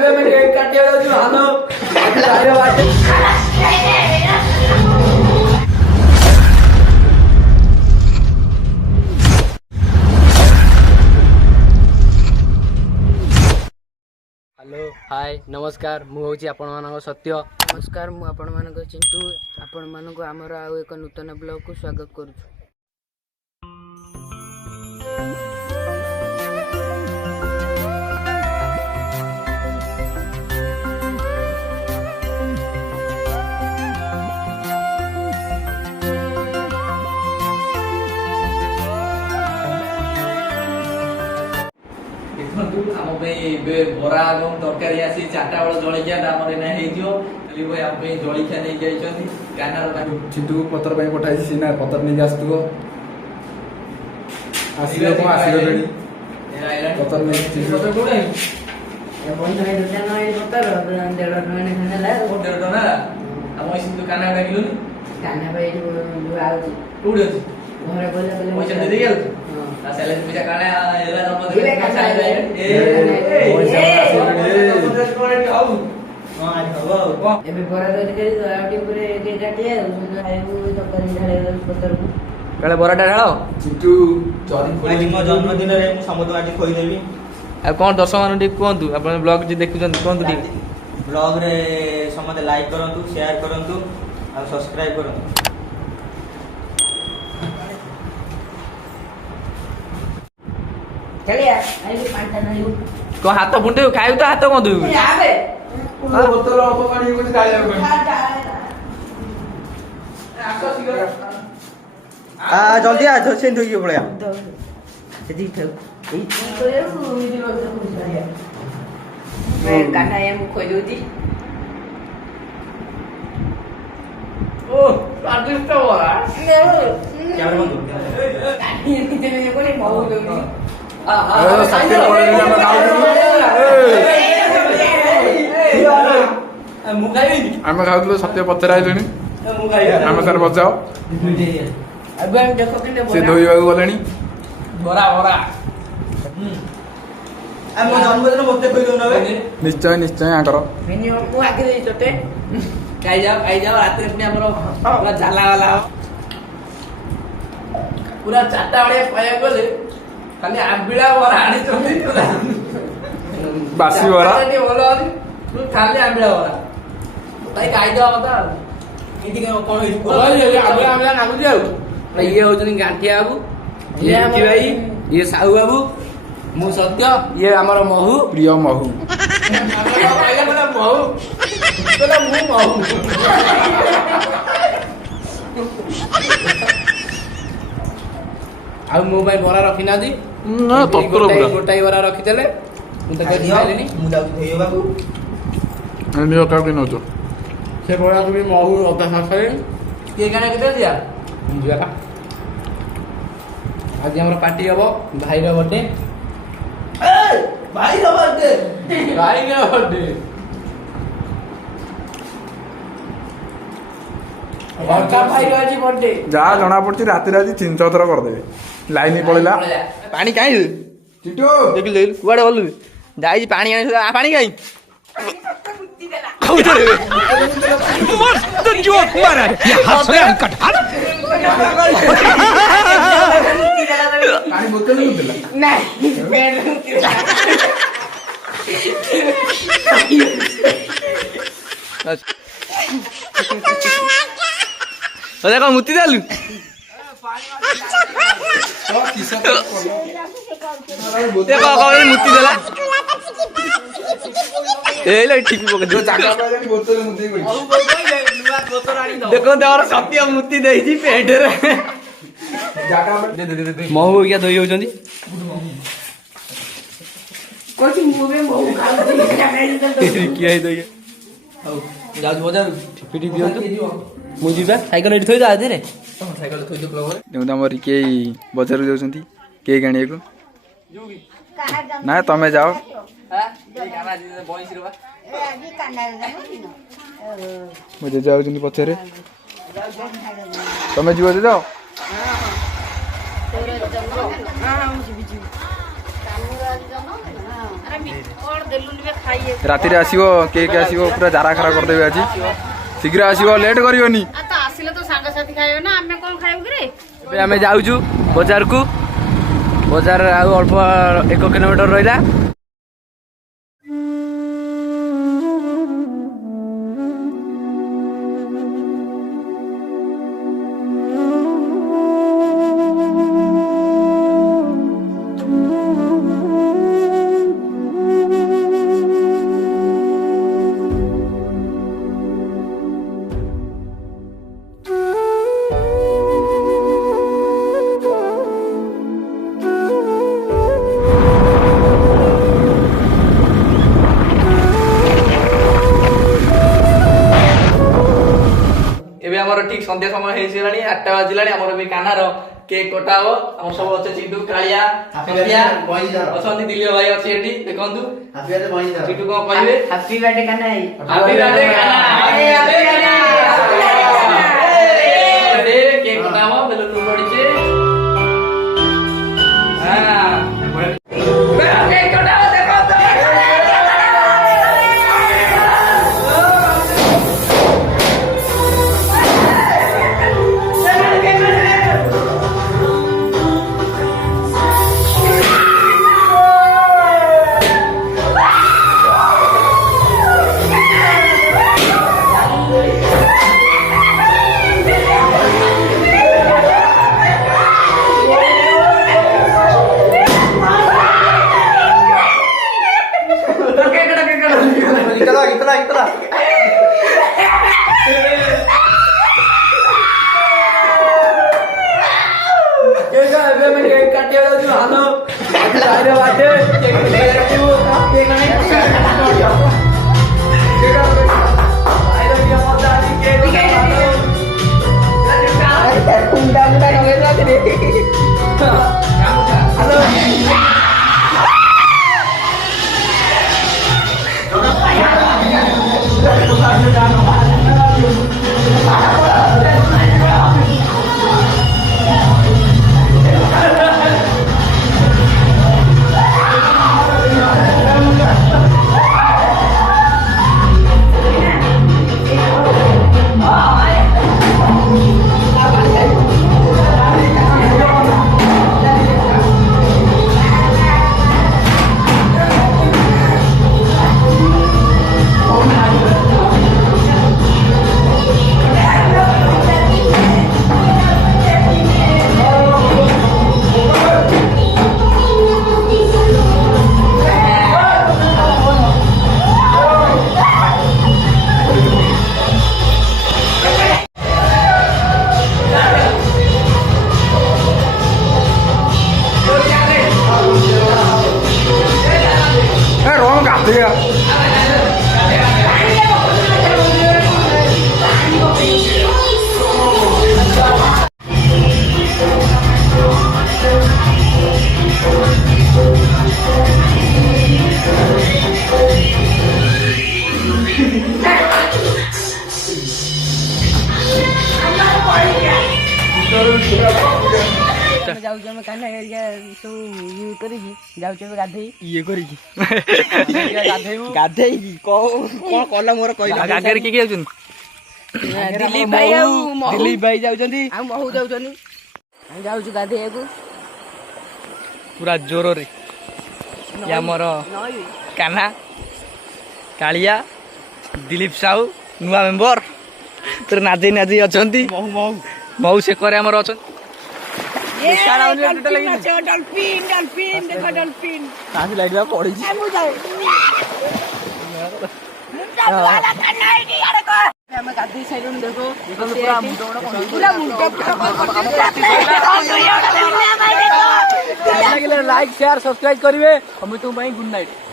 ଏବେ ଆମେ କେକ୍ କାଟିବାକୁ ଯାଉଛୁ। हेलो हाय नमस्कार मु हूँ आपण सत्य। नमस्कार मु आपण मानक चिंटू आपण मानक आमर आउ एक नूतन ब्लॉग को स्वागत करूछु। आम बरा और तरकारी आसी 4टा बेल जलिया आम भाई आम जलिया नहीं जाइए कानार चिंटू को पतर पठाई सीना पतर नहीं आसो आसगले पतर नहीं काना डाकिलु काना भाई कोड़ी अच्छी पैसा दे सैलरी पैसा काना एला ଏବେ ବରା ତରକାରୀ ଆଉ ଟିକେ ପରେ କେକ୍ କାଟିଆ ଖାଇବୁ ତରକାରୀ ଢାଳିବା ପତରକୁ କାଳେ ବରାଟା ଢାଳ चिंटू ଆଜି ମୋ ଜନ୍ମଦିନରେ ମୁଁ ସମସ୍ତଙ୍କୁ ଆଜି ଖୋଇଦେବି। ଆଉ କଣ ଦର୍ଶକ ମାନଙ୍କୁ ଟିକେ କୁହନ୍ତୁ ଆପଣ ବ୍ଲଗ ଯେ ଦେଖୁଛନ୍ତି କୁହନ୍ତୁ ଟିକେ ବ୍ଲଗରେ ସମସ୍ତେ ଲାଇକ୍ କରନ୍ତୁ ସେୟାର କରନ୍ତୁ ଆଉ ସବସ୍କ୍ରାଇବ କରନ୍ତୁ। ଚଳିଆ ଆଇବୁ ପାଣ୍ଟା ନଳିବୁ କଣ ହାତ ପୁଣ୍ଟେ ଖାଇବୁ ତ ହାତ କଣ ଧୋଇବୁ ଆବେ बोतल अल्प पानी को खाई ଜଲ୍ଦି ଆ ସେମିତି ଧୋଇକି ପଳେଇବା। ସେଠି ଥାଉ ଏଇ କାନା ମୁଁ ଖୋଇ ଦଉଛି। ଓ ସ୍ୱାଦିଷ୍ଟ ବରା କ୍ୟାମେରା ବନ୍ଦ ମୁଁ ଖାଇବି आम खाऊ सत्य पचर आए आम सर बचाओ ଏବେ ଦେଖ କେତେ से धोइबा गले ବରା ବରା ମୋ ଜନ୍ମଦିନ ମୋତେ ଖୋଇଦେଉନ ଏବେ। निश्चय निश्चय आकर ମିନିମମ୍ ମୁଁ ଆଗେ ଦେଇ ତତେ ଖାଇଯାଅ ରାତିରେ ପୁଣି ଆମର ପୁରା ଝାଲା ଗଲା ପୁରା 4ଟା ବେଳେ ପାଇବାକୁ ଗଲେ ଖାଲି ଆମ୍ବିଳା ବରା ଆଣିଛନ୍ତି बासी बरा ଟିକେ ଭଲ ଅଛି ଖାଲି ଆମ୍ବିଳା ବରା ତାଇ ଖାଇଦେବା କଥା ଆଉ ଏଠି କଣ ହେଇଛି ଆମ୍ବିଳା ନାଗୁଛି ଆଉ ଇଏ ହଉଛନ୍ତି ଗାଣ୍ଠିଆ ବାବୁ ଇଏ ରିକି ଭାଇ ଇଏ ସାହୁ ବାବୁ ମୁଁ ସତ୍ୟ ଇଏ ଆମର ମହୁ प्रिय महू ମହୁ ମୁଁ ମହୁ ଆଉ ମୋ ପାଇଁ ବରା ରଖିନାହାନ୍ତି ना तत्पर पूरा ଗୋଟାଏ ବରା ରଖିଥିଲେ ମୁଁ ତ କେହି ଖାଇଲିନି ମୁଁ ଯାଉଛି ଧୋଇବାକୁ। नियो का कि नचो ସେ ବରାକୁ ବି ମହୁ ଅଧା ଶେଷରେ କିଏ କାଣା କେତେ ଦିଆ ଯିବା ପା ଆଜି ଆମର ପାର୍ଟି ହବ ଭାଇର ବର୍ଥଡେ ଭାଇର ବର୍ଥଡେ ଭାଇର ବର୍ଥଡେ ଭାଇର ଆଜି ବର୍ଥଡେ जहाँ जना पड़ी राति राति 3-4 थर करदे लाइन पड़ेगा ପାଣି କାଇଁ चिंटू ଦେଖିଲୁ ଦେଖିଲୁ କୁଆଡେ ଗଲୁ ଯାଇଛି ପାଣି ଆଣି ପାଣି କାଇଁ मस्त जोक मारा ये हंस रहे हैं कटहल। पानी बोतल में दिला ଦେଖ ମୁତି ଦେଲୁ ଦେଖ ମୁତି ଦେଲା ଏଇଲେ ଠିପି ପକେଇ जागा पे जानी बोतल में दे गई ଦେଖ ଆମର ସତ୍ୟ ମୁତି ଦେଇଛି ପେଟରେ जागा पे ମହୁ ଇଆ ଧୋଇ ହଉଛନ୍ତି କହୁଛି ମୁଁ ବି ମହୁ ଖାଉଛି କିଏ ହେଇ ଧୋଇ ହଉ ଯାଉଛି ବଜାର ଠିପିଟି ଦିଅନ୍ତୁ ମୁଁ ଯିବା ସାଇକେଲ ଏଠି ଥୋଇଦା ଆଧିରେ ସାଇକେଲ ଥୋଇଦେ କ୍ଲବରେ देखो हमर के बजार जाउछंती केक आनिएको ना तमे जाओ मुझे जाओ जनी पछरे तमे जीव दे जाओ ରାତିରେ ଆସିବ କେକ୍ ଆସିବ ପୁରା ଜାରା ଖାରା କରିଦେବେ ଆଜି ଶୀଘ୍ର ଆସିବ ଲେଟ୍ କରିବନି ଆସିଲେ ତ ସାଙ୍ଗସାଥି ଖାଇବେ ନା ଆମେ କଣ ଖାଇବୁ କିରେ ଏବେ ଆମେ ଯାଉଛୁ ବଜାରକୁ ବଜାର ଆଉ ଅଳ୍ପ 1 କିଲୋମିଟର ରହିଲା ଏବେ ଆମର ଠିକ ସନ୍ଧ୍ୟା ସମୟ ହେଇସାରିଲାଣି 8ଟା ବାଜିଲାଣି ଆମର ଏବେ କାହ୍ନାର କେକ୍ କଟା ହବ ଆମର ସବୁ ଅଛି ଚିଣ୍ଟୁ କାଳିଆ ସନ୍ଧ୍ୟା ଅଛନ୍ତି ଦିଲ୍ଲୀପ ଭାଇ ଅଛି ଏଠି ଦେଖନ୍ତୁ ଚିଣ୍ଟୁ କଣ କହିବେ ହାପି ବାର୍ଥଡେ କାହ୍ନା ଭାଇ ହାପି ବାର୍ଥଡେ କେକ୍ କଟା ହବ ବେଲୁନ ପଡିଛି କେକ୍ କଟା ହବ ଦେଖନ୍ତୁ ଯାଉଛୁ ଆମେ କାହ୍ନା ହେରିକା ସବୁ ଇଏ କରିକି ଯାଉଛୁ ଏବେ ଗାଧେଇ ଇଏ କରିକି ଗାଧେଇବି କଣ କଲ ମୋର କହିଲ ଆଗରେ କିଏ ଯାଉଛନ୍ତି ଦିଲ୍ଲୀପ ଭାଇ ଆଉ ଦିଲ୍ଲୀପ ଭାଇ ଯାଉଛନ୍ତି ଆଉ ମହୁ ଯାଉଛନ୍ତି ଆମେ ଯାଉଛୁ ଗାଧେଇବାକୁ ପୁରା ଜୋରରେ ଆମର କାହ୍ନା କାଳିଆ ଦିଲ୍ଲୀପ ସାହୁ ନୂଆ ମେମ୍ବର ତୋର ନାଜେଇ ନାଜେଇ ଅଛନ୍ତି ମହୁ ସେକରେ ଆମର ଅଛନ୍ତି ଆମେ ଗାଧେଇ ସାଇଲୁଣି ଦେଖ ଲାଇକ୍ ସେୟାର ସବସ୍କ୍ରାଇବ କରିବେ ସମସ୍ତଙ୍କ ପାଇଁ ଗୁଡ୍ ନାଇଟ୍।